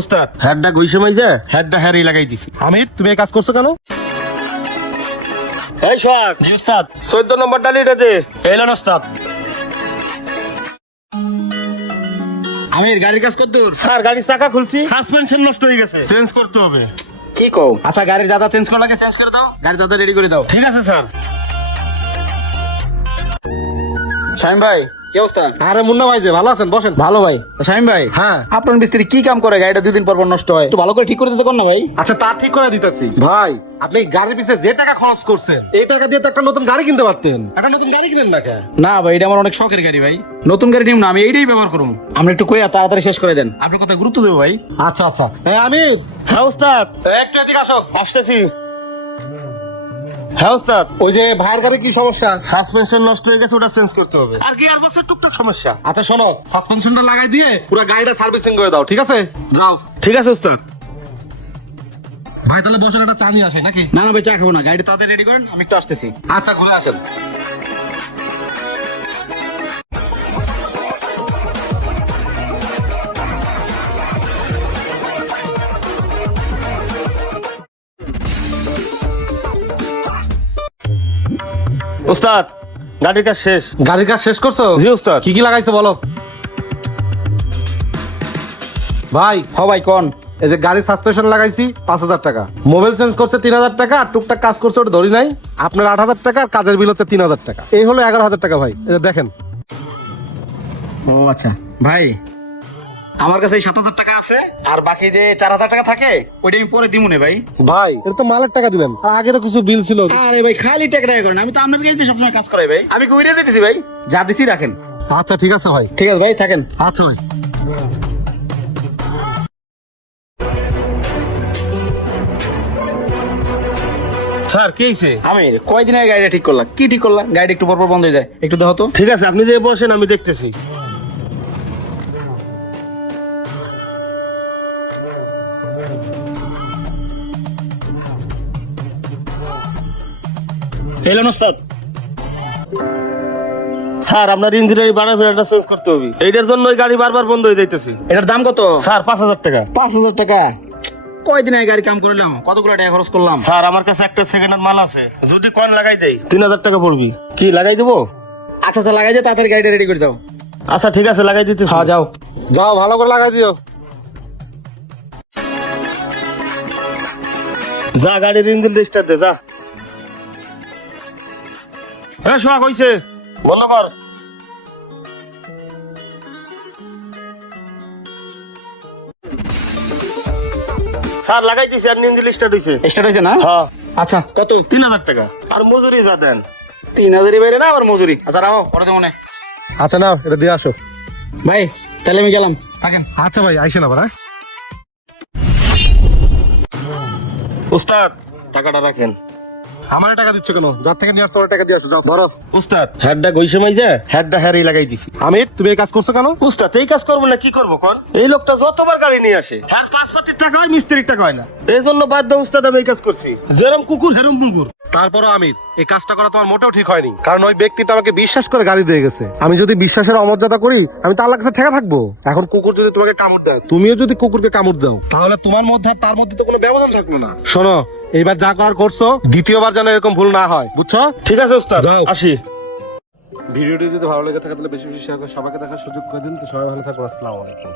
উস্তাদ হেডটা ঘুষে মাইজা হেডটা হেরি লাগাই দিছি। আমির, তুমি এই কাজ করছো কেন? এই সোহাগ। জি উস্তাদ। 14 নম্বর ডালিটা দে। এলেন উস্তাদ। আমির, গাড়ির কাজ কত দূর? স্যার গাড়ির চাকা খুলছি, সাসপেনশন নষ্ট হয়ে গেছে, চেঞ্জ করতে হবে। কি কও? আচ্ছা, গাড়ির দাদা চেঞ্জ করা লাগে, চেঞ্জ করে দাও। গাড়ির দাদা রেডি করে দাও। ঠিক আছে স্যার। শামিম ভাই, কি অবস্থা? আরে মুন্না ভাই, যে ভালো আছেন? বসেন। ভালো ভাই। শামিম ভাই, হ্যাঁ। আপনার মিস্ত্রি কি কাম করে? গাড়িটা 2 দিন পর পর নষ্ট হয়, একটু ভালো করে ঠিক করে দিতে কোন না ভাই? আচ্ছা, তা ঠিক করে দিতেছি ভাই। আপনি গাড়ির পিছে যে টাকা খরচ করছেন, এই টাকা দিয়ে তো একটা নতুন গাড়ি কিনতে পারতেন। একটা নতুন গাড়ি কিনেন না কেন? না ভাই, এটা আমার অনেক শখের গাড়ি ভাই। নতুন গাড়ি নিব না, আমি এইটাই ব্যবহার করব। আপনি একটু কইয়া তাড়াতাড়ি শেষ করে দেন, আপনার কথা গুরুত্ব দেব ভাই। আচ্ছা আচ্ছা। হ্যাঁ আমির, হ্যাঁ উস্তাদ। একটু এদিকে আসো। আসতেছি। হ্যাঁ উস্তাদ। ওই যে ভাইয়ের গাড়ি কি সমস্যা? সাসপেনশন নষ্ট হয়ে গেছে, ওটা চেঞ্জ করতে হবে। আর গিয়ার বক্সের টুকটাক সমস্যা। আচ্ছা শোনো, সাসপেনশনটা লাগাই দিয়ে পুরো গাড়িটা সার্ভিসিং করে দাও, ঠিক আছে? যাও। ঠিক আছে উস্তাদ। ভাই তাহলে বসেন, একটা চা নিয়ে আসে নাকি? না না ভাই, চা খাবো না, গাড়িটা তাড়াতাড়ি রেডি করেন, আমি একটু আসতেছি। আচ্ছা, ঘুরে আসেন। উস্তাদ গাড়ির কাজ শেষ। গাড়ির কাজ শেষ করছো? জি উস্তাদ। কি কি লাগাইছো বলো ভাই। ভাই কোন? এই যে গাড়ির সাসপেনশন লাগাইছি 5000 টাকা, মোবাইল চেঞ্জ করছে 3000 টাকা, আর টুকটাক কাজ করছে ওটা ধরি নাই। আপনার 8000 টাকা, আর কাজের বিল হচ্ছে 3000 টাকা। এই হলো 11000 টাকা ভাই, এই যে দেখেন। ও আচ্ছা ভাই, আমার কাছে 7000 টাকা আছে, আর বাকি যে 4000 টাকা থাকে ওইটা আমি পরে দিমুনে ভাই। ভাই এটা তো মালের টাকা দিলেন, আর আগেরও কিছু বিল ছিল। আরে ভাই খালি টাকা করেন, আমি তো আপনার কাছে সবসময় কাজ করাই ভাই। আমি কইরে দিতেছি ভাই, যা দিছি রাখেন। আচ্ছা ঠিক আছে ভাই। ঠিক আছে ভাই, থাকেন। আচ্ছা ভাই। স্যার কি হয়েছে? আমির, কয়দিন আগে গাড়িটা ঠিক করলাম। কি ঠিক করলাম? গাড়িটা একটু পর পর বন্ধ হয়ে যায়, একটু দেখো তো। ঠিক আছে, আপনি যে বসেন, আমি দেখতেছি। এলেন উস্তাদ। স্যার আপনার ইঞ্জিনের বাড়া ফেরাটা চেঞ্জ করতে হবে, এইটার জন্য ওই গাড়ি বারবার বন্ধ হয়ে যাইতেছে। এটার দাম কত? স্যার 5000 টাকা। 5000 টাকা? কয়দিন আগে গাড়ি কাম করলাম, কতগুলো টাকা খরচ করলাম। স্যার আমার কাছে একটা সেকেন্ড মাল আছে, যদি কয়েন লাগাই দেই 3000 টাকা পড়বি। কি লাগাই দেবো? আচ্ছা আচ্ছা, লাগাই দিয়ে তাড়াতাড়ি গাড়িটা রেডি করে দাও। আচ্ছা ঠিক আছে, লাগাই দিতে। হ্যাঁ যাও যাও, ভালো করে লাগাই দিও। যা গাড়ির ইঞ্জিন রেজিস্টার দে যা। হ্যাঁ সোহাগ হইছে, বন্ধ কর। স্যার লাগাই দিছি, আর ইঞ্জিন স্টার্ট হইছে। স্টার্ট হয়েছে না? হ্যাঁ। আচ্ছা কত? 3000 টাকা। আর মজুরি যা দেন। 3000 বাইরে না আবার মজুরি? আচ্ছা রাখো, পরে দেবো না। আচ্ছা না, এটা দিয়ে আসো ভাই। তাহলে আমি গেলাম, থাকেন। আচ্ছা ভাই, আইসেন আবার। হ্যাঁ উস্তাদ টাকাটা রাখেন। আমার টাকা দিচ্ছ কেন? যার থেকে নিয়ে আসছো ওর টাকা দিয়ে আসো, যাও ধরো। উস্তাদ হেডটা ঘইসে মাইজা হেডটা হেরি লাগাই দিছি। আমির, তুমি এই কাজ করছো কেন? উস্তাদ এই কাজ করবো না কি করবো কোন? এই লোকটা যতবার গাড়ি নিয়ে আসে, আর 5-5 টাকা হয়, মিস্ত্রির টাকা হয় না। এই জন্য বাধ্য উস্তাদ আমি এই কাজ করছি। যেরম কুকুর হেরম মুগুর। তারপরও আমির, এই কাজটা করা তোমার মোটেও ঠিক হয়নি, কারণ ওই ব্যক্তিটা আমাকে বিশ্বাস করে গাড়ি দিয়ে গেছে। আমি যদি বিশ্বাসের অমর্যাদা করি, আমি তো আল্লাহর কাছে ঠেকা থাকবো। এখন কুকুর যদি তোমাকে কামড় দেয়, তুমিও যদি কুকুরকে কামড় দাও, তাহলে তোমার মধ্যে আর তার মধ্যে তো কোনো ব্যবধান থাকলো না। শোনো, এইবার যা করার করছো, দ্বিতীয়বার যেন এরকম ভুল না হয়, বুঝছো? ঠিক আছে উস্তাদ, যাও। আসি। ভিডিওটি যদি ভালো লেগে থাকে তাহলে বেশি বেশি শেয়ার করে সবাইকে দেখার সুযোগ করে দিন। তো সবাই ভালো থাকো, আসসালামু আলাইকুম।